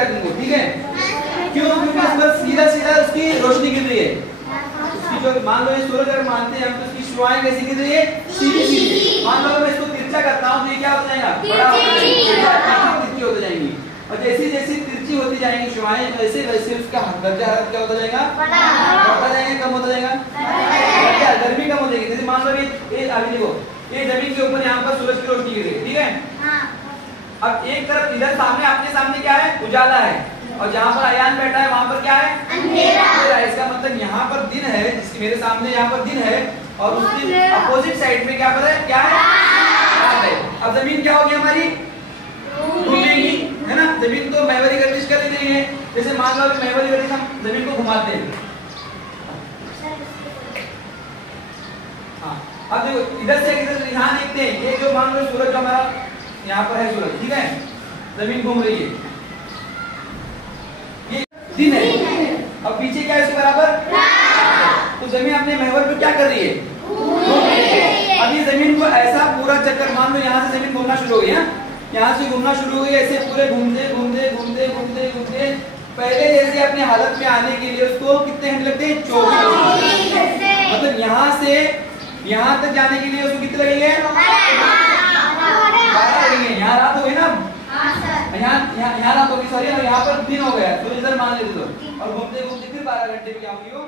दिखेगा तुमको, ठीक है? क्यों? क्योंकि इस पर सीधा सीधा उसकी रोशनी गिर रही है। उसकी जो मान लो ये सूरज अगर मानते हैं हम तो उसकी शुआएं कैसी गिर रही है? सीधी सीधी। मान लो मैं इसको तिरछा करता हूँ तो ये क्या हो जाएगा? बड़ा हो जाएगा, तिरछी होती जाएंगी। और जैसी जैसी तिरछी होती जाएंगी शुआएं वैसे वैसे उसका दर्जा हरारत क्या होता जाएगा? बढ़ता जाएगा, कम होता जाएगा? क्या गर्मी कम हो जाएगी। जैसे मान लो ये अभी देखो ये जमीन के ऊपर यहाँ पर सूरज की रोशनी गिर रही है, ठीक है? अब एक तरफ इधर सामने आपके सामने क्या है? उजाला है, और जहाँ पर अयान बैठा है वहाँ पर क्या है? अंधेरा। इसका मतलब यहाँ पर दिन है, जिसके मेरे सामने यहाँ पर दिन है, और उसकी अपोजिट साइड में क्या पर है? क्या है? रात है। अब जमीन क्या होगी हमारी? घूमेगी, है ना? जमीन तो महवरी गर्दिश कर रही है। जैसे मान लो महवरी गर्दिश हम जमीन को घुमाते हैं। हाँ, अब देखो इधर से इधर यहाँ देखते हैं, ये जो मान लो सूरज हमारा यहाँ पर है सूरज, ठीक है? जमीन घूम रही है, ये दिन है। अब पीछे क्या है इसके बराबर? तो जमीन अपने महवर पे क्या कर रही है? अब ये जमीन को ऐसा पूरा चक्कर, मान लो यहाँ से जमीन घूमना शुरू हो गई है, यहाँ से घूमना शुरू हो गई, ऐसे पूरे घूमते घूमते घूमते घूमते घूमते पहले जैसे अपने हालत में आने के लिए उसको कितने घंटे लगते हैं? 24 घंटे। मतलब यहाँ से यहाँ तक जाने के लिए उसको कितने लगेंगे? 12 लगेंगे। यहाँ रात हो गई ना, यहाँ रात होगी, सॉरी, और यहाँ पर दिन हो गया, तो इधर मान लेते तो, और घूमते घूमते फिर 12 घंटे में क्या होगी वो?